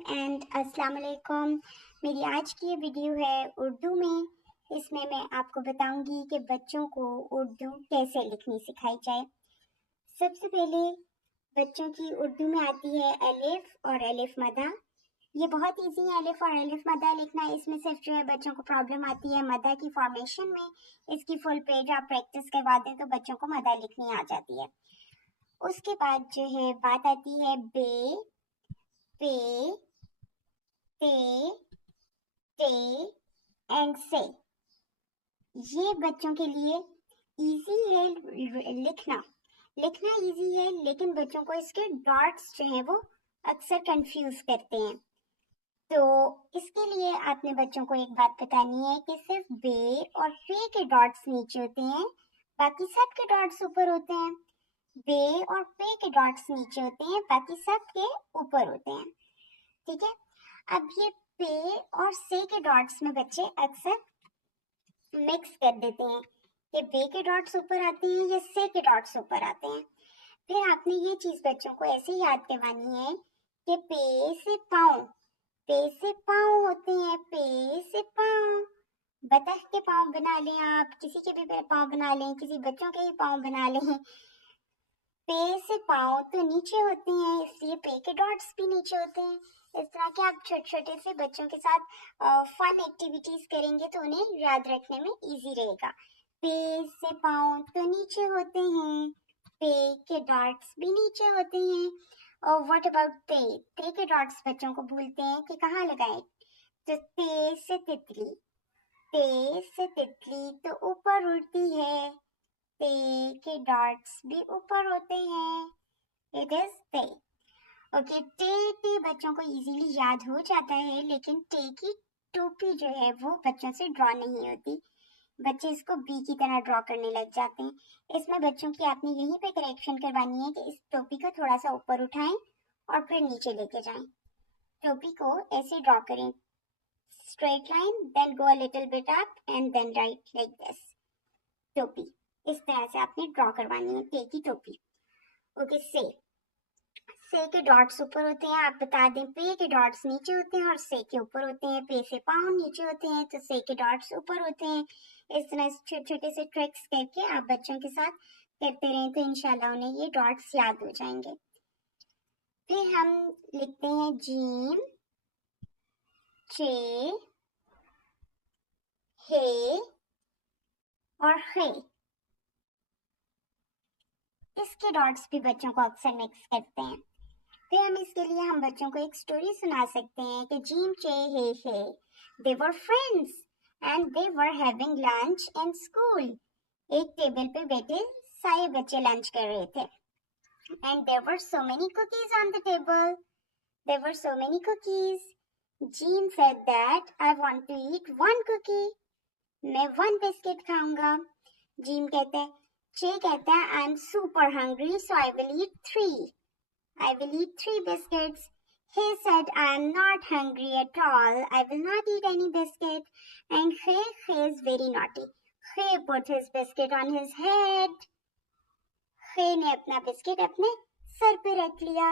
And अस्सलाम वालेकुम। मेरी आज की ये वीडियो है उर्दू में। इसमें मैं आपको बताऊंगी कि बच्चों को उर्दू कैसे लिखनी सिखाई जाए। सबसे पहले बच्चों की उर्दू में आती है अलिफ और अलिफ मदा। ये बहुत इजी है अलिफ और अलिफ मदा लिखना। इसमें सिर्फ जो है बच्चों को प्रॉब्लम आती है मदा की फॉर्मेशन में। इसकी फुल पेज आप प्रैक्टिस करवा दें तो बच्चों को मदा लिखनी आ जाती है। उसके बाद जो है बात आती है बे, पे, ते, टे एंड से। ये बच्चों के लिए इजी है लिखना। लिखना इजी है लेकिन बच्चों को इसके डॉट्स जो हैं वो अक्सर कंफ्यूज करते हैं। तो इसके लिए आपने बच्चों को एक बात बतानी है कि सिर्फ बे और पे के डॉट्स नीचे होते हैं, बाकी सब के डॉट्स ऊपर होते हैं। बे और पे के डॉट्स नीचे होते हैं, बाकी सब के ऊपर होते हैं। ठीक है। अब ये पे और से के डॉट्स में बच्चे अक्सर मिक्स कर देते हैं कि बे के डॉट्स ऊपर आते हैं या से के डॉट्स ऊपर आते हैं। फिर आपने ये चीज बच्चों को ऐसे याद करवानी है कि पे से पाँव, पे से पाँव होते हैं, पे से पाँव। बतख के पाँव बना लें, आप किसी के भी पाँव बना लें, किसी बच्चों के ही पाँव बना लें। पे से पाँव तो नीचे होते हैं, इसलिए पे के डॉट्स भी नीचे होते हैं। इस तरह के आप छोटे छोटे से बच्चों के साथ फन एक्टिविटीज करेंगे तो उन्हें याद रखने में इजी रहेगा। पे से पाँव तो नीचे होते हैं, पे के डॉट्स भी नीचे होते हैं। और व्हाट अबाउट ते? ते के डॉट्स बच्चों को भूलते हैं कि कहाँ लगाएं। तो ते से तितली, ते से तितली तो ऊपर उड़ती है, ते के डॉट्स भी ऊपर होते हैं। इट इज ते। ओके, टे टे बच्चों को इजीली याद हो जाता है, लेकिन टे की टोपी जो है वो बच्चों से ड्रॉ नहीं होती। बच्चे इसको बी की तरह ड्रॉ करने लग जाते हैं। इसमें बच्चों की आपने यहीं पे करेक्शन करवानी है कि इस टोपी को थोड़ा सा ऊपर उठाएं और फिर नीचे लेके जाएं। टोपी को ऐसे ड्रॉ करें, straight line, then go a little bit up and then right like this. टोपी इस तरह से आपने ड्रॉ करवानी है, टे की टोपी। ओके, से के डॉट्स ऊपर होते हैं, आप बता दें पे के डॉट्स नीचे होते हैं और से के ऊपर होते हैं। पे से पाँव नीचे होते हैं तो से के डॉट्स ऊपर होते हैं। इस तरह छोटे छोटे से ट्रिक्स करके आप बच्चों के साथ करते रहें तो इंशाल्लाह उन्हें ये डॉट्स याद हो जाएंगे। फिर हम लिखते हैं जीम, चे, हे और हे। इसके डॉट्स भी बच्चों को अक्सर मिक्स करते हैं। फिर हम बच्चों को एक स्टोरी सुना सकते हैं कि Jim, Che, hey they were friends and they were having lunch in school. एक टेबल पे बैठे सारे बच्चे लंच कर रहे थे। And there were so many cookies on the table, there were so many cookies. Jim said that I want to eat one cookie, मैं one biscuit खाऊंगा। जीम कहता है, चे कहता है I am super hungry so I will eat three, I will eat three biscuits. He said, I am not hungry at all. I will not eat any biscuit. And He is very naughty. He put his biscuit on his head. He ने अपना biscuit अपने sir पे रख लिया।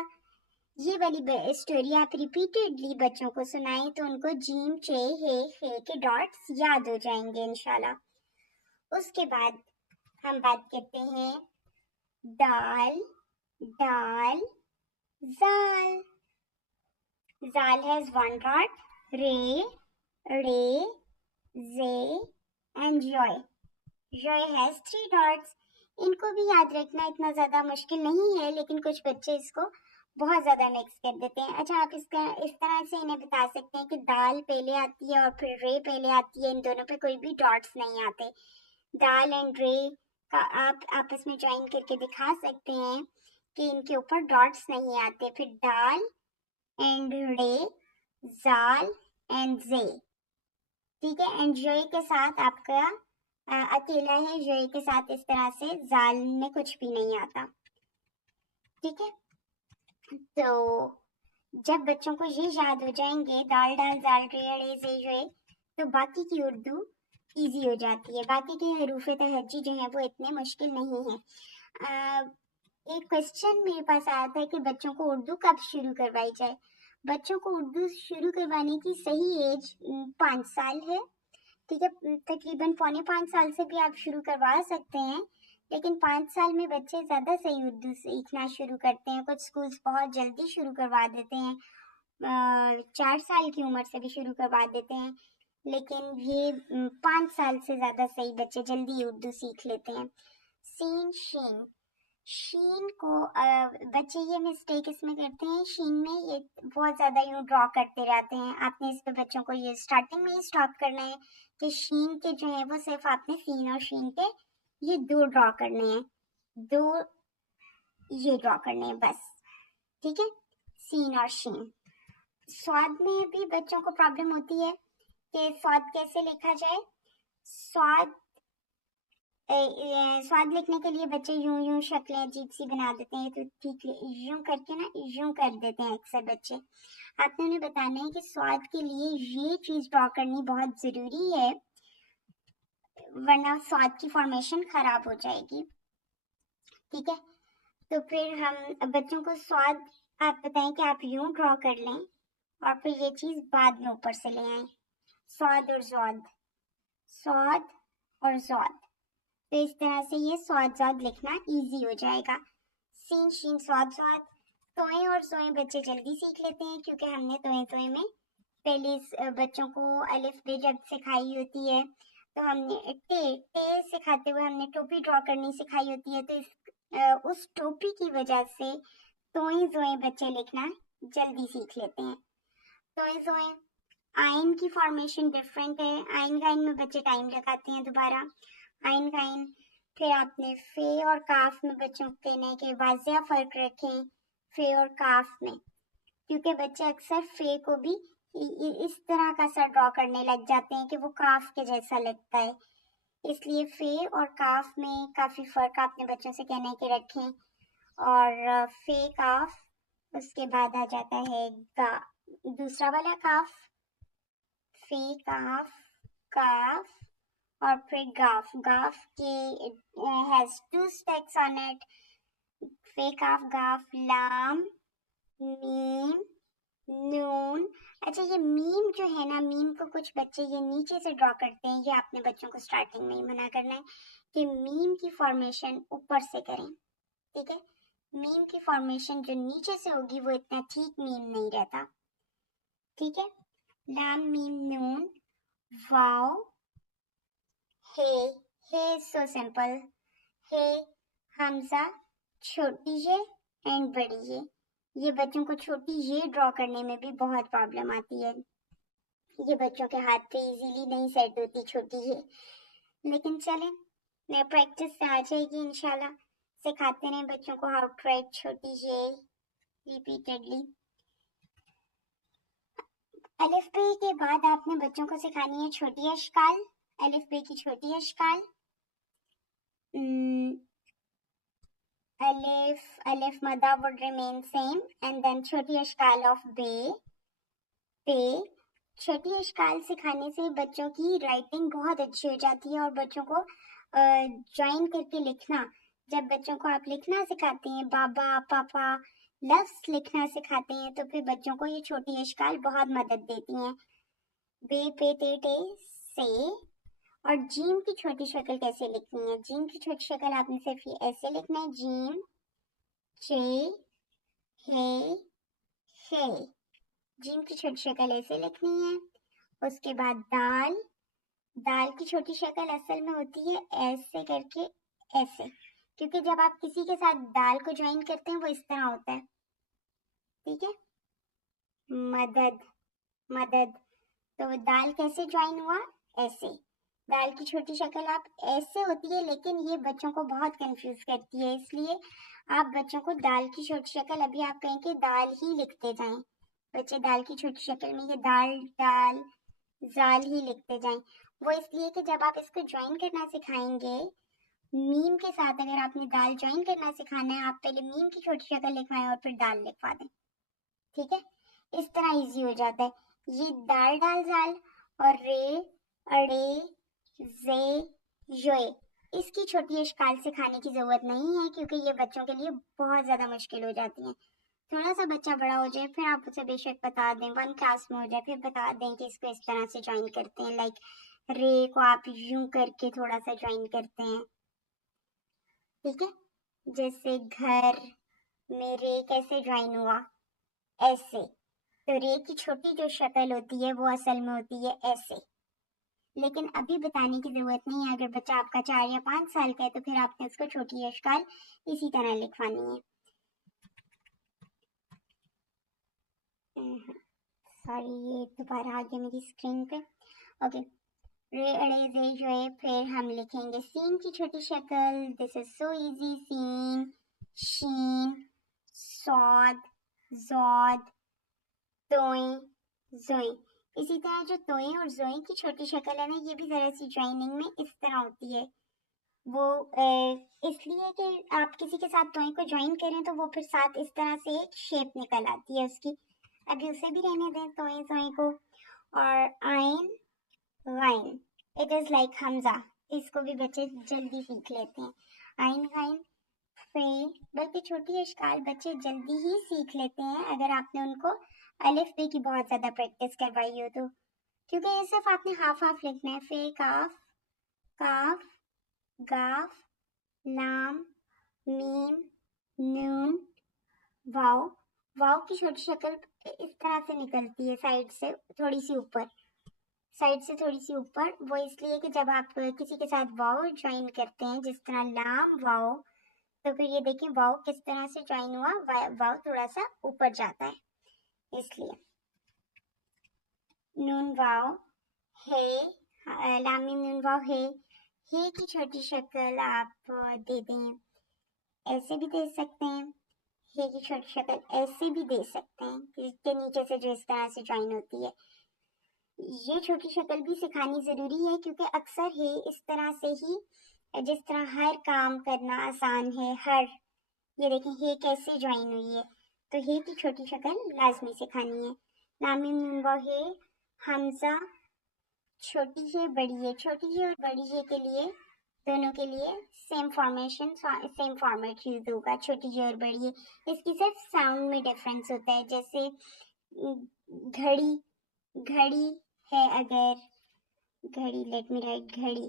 ये वाली story आप repeatedly बच्चों को सुनाएं तो उनको जीम, चे, हे के डॉट्स याद हो जाएंगे इंशाल्लाह। उसके बाद हम बात करते हैं दाल, दाल, Zal. Zal has one dot. Re, re, ze, and joy. Joy has three dots. इनको भी याद रखना इतना ज्यादा मुश्किल नहीं है, लेकिन कुछ बच्चे इसको बहुत ज्यादा मिक्स कर देते हैं। अच्छा, आप इसका इस तरह से इन्हें बता सकते हैं कि दाल पहले आती है और फिर रे पहले आती है, इन दोनों पे कोई भी डॉट्स नहीं आते। दाल एंड रे का आप आपस में ज्वाइन करके दिखा सकते हैं कि इनके ऊपर डॉट्स नहीं आते। फिर दाल एंड रे, जाल एंड जे। ठीक है, एंड जोए के साथ आपका अकेला है, जोए के साथ इस तरह से जाल में कुछ भी नहीं आता। ठीक है, तो जब बच्चों को ये याद हो जाएंगे दाल, डाल, जाल, रे, रे, जे, जोए, तो बाकी की उर्दू इजी हो जाती है। बाकी के हरूफ तहज्जी जो है वो इतने मुश्किल नहीं है। एक क्वेश्चन मेरे पास आया था कि बच्चों को उर्दू कब शुरू करवाई जाए। बच्चों को उर्दू शुरू करवाने की सही एज 5 साल है। ठीक है, तकरीबन 4.25 साल से भी आप शुरू करवा सकते हैं, लेकिन 5 साल में बच्चे ज़्यादा सही उर्दू सीखना शुरू करते हैं। कुछ स्कूल्स बहुत जल्दी शुरू करवा देते हैं, 4 साल की उम्र से भी शुरू करवा देते हैं, लेकिन ये 5 साल से ज़्यादा सही बच्चे जल्दी उर्दू सीख लेते हैं। सीन शीन, शीन को बच्चे ये मिस्टेक इसमें करते हैं, शीन में ये बहुत ज़्यादा यूँ ड्रॉ करते रहते हैं। आपने इस पे बच्चों को ये स्टार्टिंग में ही स्टॉप करना है कि शीन के जो है वो सिर्फ आपने सीन और शीन के ये 2 ड्रॉ करने हैं, 2 ये ड्रॉ करने हैं बस। ठीक है, सीन और शीन। स्वाद में भी बच्चों को प्रॉब्लम होती है कि स्वाद कैसे लिखा जाए। स्वाद स्वाद लिखने के लिए बच्चे यूं यूं शक्लें अजीब सी बना देते हैं, तो ठीक यूं करके ना यूं कर देते हैं अक्सर बच्चे। आपने उन्हें बताना है कि स्वाद के लिए ये चीज ड्रॉ करनी बहुत जरूरी है, वरना स्वाद की फॉर्मेशन खराब हो जाएगी। ठीक है, तो फिर हम बच्चों को स्वाद आप बताएं कि आप यूं ड्रॉ कर लें और फिर ये चीज बाद में ऊपर से ले आए, स्वाद और जौद, स्वाद और जौद। तो इस तरह से ये स्वाद जौद लिखना इजी हो जाएगा। सीन शीन स्वाद स्वाद। तोएं और सोएं बच्चे जल्दी सीख लेते हैं, क्योंकि हमने तोएं तोएं में पहले बच्चों को अलिफ बे जब सिखाई होती है, तो हमने टे टे सिखाते हुए हमने टोपी ड्रॉ करनी सिखाई होती है, तो उस टोपी की वजह से तोएं जोएं बच्चे लिखना जल्दी सीख लेते हैं। तोएं जोएं, आइन की फॉर्मेशन डिफरेंट है, आइन गाइन में बच्चे टाइम लगाते हैं दोबारा, आइन गाइन। फिर आपने फे और काफ में बच्चों को कहना है कि वाजिया फर्क रखें फे और काफ में, क्योंकि बच्चे अक्सर फे को भी इस तरह का सा ड्रॉ करने लग जाते हैं कि वो काफ के जैसा लगता है, इसलिए फे और काफ में काफी फर्क आपने बच्चों से कहना है कि रखें। और फे काफ, उसके बाद आ जाता है दूसरा वाला काफ, फे काफ काफ, और फिर गाफ, गाफ के हैज 2 स्टेक्स ऑन इट, फे काफ गाफ, लाम मीम नून। अच्छा, ये मीम जो है ना, मीम को कुछ बच्चे ये नीचे से ड्रॉ करते हैं, ये आपने बच्चों को स्टार्टिंग में ही मना करना है कि मीम की फॉर्मेशन ऊपर से करें। ठीक है, मीम की फॉर्मेशन जो नीचे से होगी वो इतना ठीक मीम नहीं रहता। ठीक है, लाम मीम नून वाओ हे सो सिंपल, हे हमजा छोटी एंड बड़ी ये बच्चों को छोटी ये ड्रॉ करने में भी बहुत प्रॉब्लम आती है, ये बच्चों के हाथ पे इजीली नहीं सेट होती छोटी ये, लेकिन चलें मैं प्रैक्टिस से आ जाएगी इंशाल्लाह। सिखाते रहें बच्चों को हाउ टू राइट छोटी ये रिपीटेडली। अलिफ बे के बाद आपने बच्चों को सिखानी है छोटी अशकाल, अलिफ बे की छोटी अशकाल। Alif, Alif Madda would remain same, and then छोटी अशकाल of बे, पे। छोटी अशकाल सिखाने से बच्चों की राइटिंग बहुत अच्छी हो जाती है, और बच्चों को ज्वाइन करके लिखना, जब बच्चों को आप लिखना सिखाते हैं, बाबा पापा लफ्ज लिखना सिखाते हैं, तो फिर बच्चों को ये छोटी अशकाल बहुत मदद देती हैं। बे पे ते टे से। और जीम की छोटी शक्ल कैसे लिखनी है, जीम की छोटी शक्ल आपने सिर्फ ये ऐसे लिखना है, जीम चे हे हे, जीम की छोटी शक्ल ऐसे लिखनी है। उसके बाद दाल, दाल की छोटी शक्ल असल में होती है ऐसे करके, ऐसे, क्योंकि जब आप किसी के साथ दाल को ज्वाइन करते हैं वो इस तरह होता है। ठीक है, मदद, मदद, तो दाल कैसे ज्वाइन हुआ, ऐसे। दाल की छोटी शक्ल आप ऐसे होती है, लेकिन ये बच्चों को बहुत कंफ्यूज करती है, इसलिए आप बच्चों को दाल की छोटी शक्ल, अभी आप कहें कि दाल ही लिखते जाएं, बच्चे दाल की छोटी शक्ल में ये दाल दाल जाल ही लिखते जाएं। वो इसलिए कि जब आप इसको ज्वाइन करना सिखाएंगे मीम के साथ, अगर आपने दाल ज्वाइन करना सिखाना है, आप पहले मीम की छोटी शक्ल लिखवाएं और फिर दाल लिखवा दें। ठीक है, इस तरह इजी हो जाता है। ये दाल डाल जाल और रे अड़े जे योए, इसकी छोटी अशकाल सिखाने की जरूरत नहीं है, क्योंकि ये बच्चों के लिए बहुत ज्यादा मुश्किल हो जाती है। थोड़ा सा बच्चा बड़ा हो जाए फिर आप उसे बेशक बता दें, 1 क्लास में हो जाए फिर बता दें कि इसको इस तरह से ज्वाइन करते हैं, लाइक रे को आप यूं करके थोड़ा सा ज्वाइन करते हैं, ठीक है। जैसे घर में रे कैसे ज्वाइन हुआ, ऐसे। तो रे की छोटी जो शक्ल होती है वो असल में होती है ऐसे, लेकिन अभी बताने की जरूरत नहीं है। अगर बच्चा आपका 4 या 5 साल का है तो फिर आपने उसको छोटी अक्षकाल इसी तरह लिखवानी है। सॉरी, ये दोबारा आ गया मेरी स्क्रीन पे। ओके, रे अड़े जे जो है, फिर हम लिखेंगे सीन की छोटी शक्ल। दिस इज सो इजी, सीन, शीन, सौद, जौद, तोई, जोई। इसी तरह जो तोई और जोई की छोटी शक्ल है ना, ये भी जरा सी ज्वाइनिंग में इस तरह होती है। वो इसलिए कि आप किसी के साथ तोई को ज्वाइन करें तो वो फिर साथ इस तरह से एक शेप निकल आती है उसकी। अभी उसे भी रहने दें तोई जोई को। और आइन, again, it is like Hamza, इसको भी बच्चे जल्दी सीख लेते हैं। आइन, गाइन, फे, बल्कि छोटी अशकाल बच्चे जल्दी ही सीख लेते हैं अगर आपने उनको अलिफ बे की बहुत ज्यादा प्रैक्टिस करवाई हो तो, क्योंकि ये सिर्फ आपने हाफ हाफ लिखना है। फे, काफ, काफ, गाफ, लाम, मीम, नून, वाव। वाव की छोटी शक्ल इस तरह से निकलती है, साइड से थोड़ी सी ऊपर, साइड से थोड़ी सी ऊपर। वो इसलिए कि जब आप किसी के साथ वाव ज्वाइन करते हैं, जिस तरह लाम वाव, तो फिर ये देखिए वाव किस तरह से ज्वाइन हुआ, वाव थोड़ा सा ऊपर जाता है, इसलिए। नून वाव, हे, लाम मीम नून वाव, हे की छोटी शक्ल आप दे दें, ऐसे भी दे सकते हैं। हे की छोटी शक्ल ऐसे भी दे सकते हैं, इसके नीचे से जो इस तरह से ज्वाइन होती है। ये छोटी शक्ल भी सिखानी जरूरी है, क्योंकि अक्सर हे इस तरह से ही, जिस तरह हर काम करना आसान है, हर, ये देखें हे कैसे ज्वाइन हुई है, तो हे की छोटी शक्ल लाजमी सिखानी है। लामिम नून वाव हे, हमजा, छोटी है बड़ी है, छोटी है और बड़ी है के लिए, दोनों के लिए same formation, same format use होगा, छोटी है और बड़ी है। इसकी सिर्फ साउंड में डिफरेंस होता है। जैसे घड़ी, घड़ी है, अगर घड़ी, लेट मी राइट घड़ी,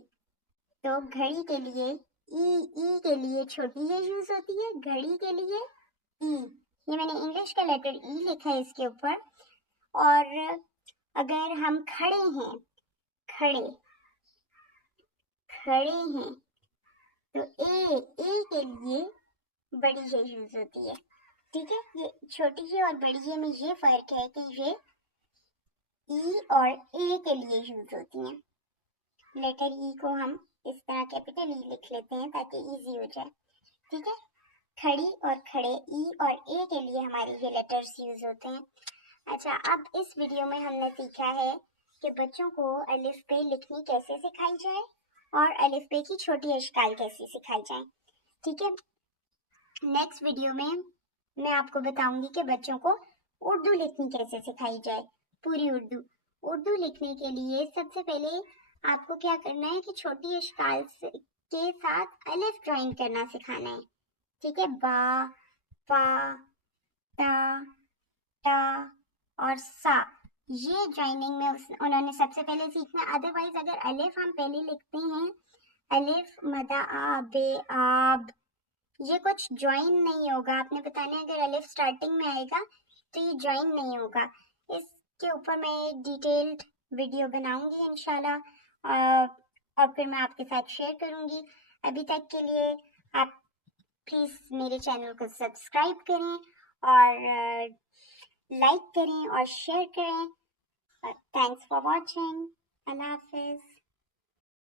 तो घड़ी के लिए ई के लिए छोटी है यूज होती है, घड़ी के लिए ई। ये मैंने इंग्लिश का लेटर ई लिखा है इसके ऊपर। और अगर हम खड़े हैं, खड़े, खड़े हैं, तो ए के लिए बड़ी है यूज होती है, ठीक है। ये छोटी है और बड़ी है में ये फर्क है कि ये ई और ए के लिए यूज होती हैं। लेटर ई को हम इस तरह कैपिटल ई लिख लेते हैं ताकि इजी हो जाए, ठीक है। खड़ी और खड़े, ई और ए के लिए हमारे ये लेटर्स यूज होते हैं। अच्छा, अब इस वीडियो में हमने सीखा है कि बच्चों को अलिफ बे लिखनी कैसे सिखाई जाए और अलिफ बे की छोटी अशकाल कैसे सिखाई जाए, ठीक है। नेक्स्ट वीडियो में मैं आपको बताऊंगी कि बच्चों को उर्दू लिखनी कैसे सिखाई जाए, पूरी उर्दू। उर्दू लिखने के लिए सबसे पहले आपको क्या करना है कि छोटी अशकाल के साथ अलिफ ज्वाइन करना सिखाना है, ठीक है। बा, पा, ता, टा और सा, ये ज्वाइनिंग में उन्होंने सबसे पहले सीखना। अदरवाइज अगर अलिफ हम पहले लिखते हैं, अलिफ मदा आ बे आब, ये कुछ ज्वाइन नहीं होगा। आपने बताना है अगर अलिफ स्टार्टिंग में आएगा तो ये ज्वाइन नहीं होगा। इसके ऊपर मैं एक डिटेल्ड वीडियो बनाऊंगी इंशाल्लाह, और फिर मैं आपके साथ शेयर करूंगी। अभी तक के लिए आप प्लीज मेरे चैनल को सब्सक्राइब करें और लाइक करें और शेयर करें। Thanks for watching. Allah Hafiz.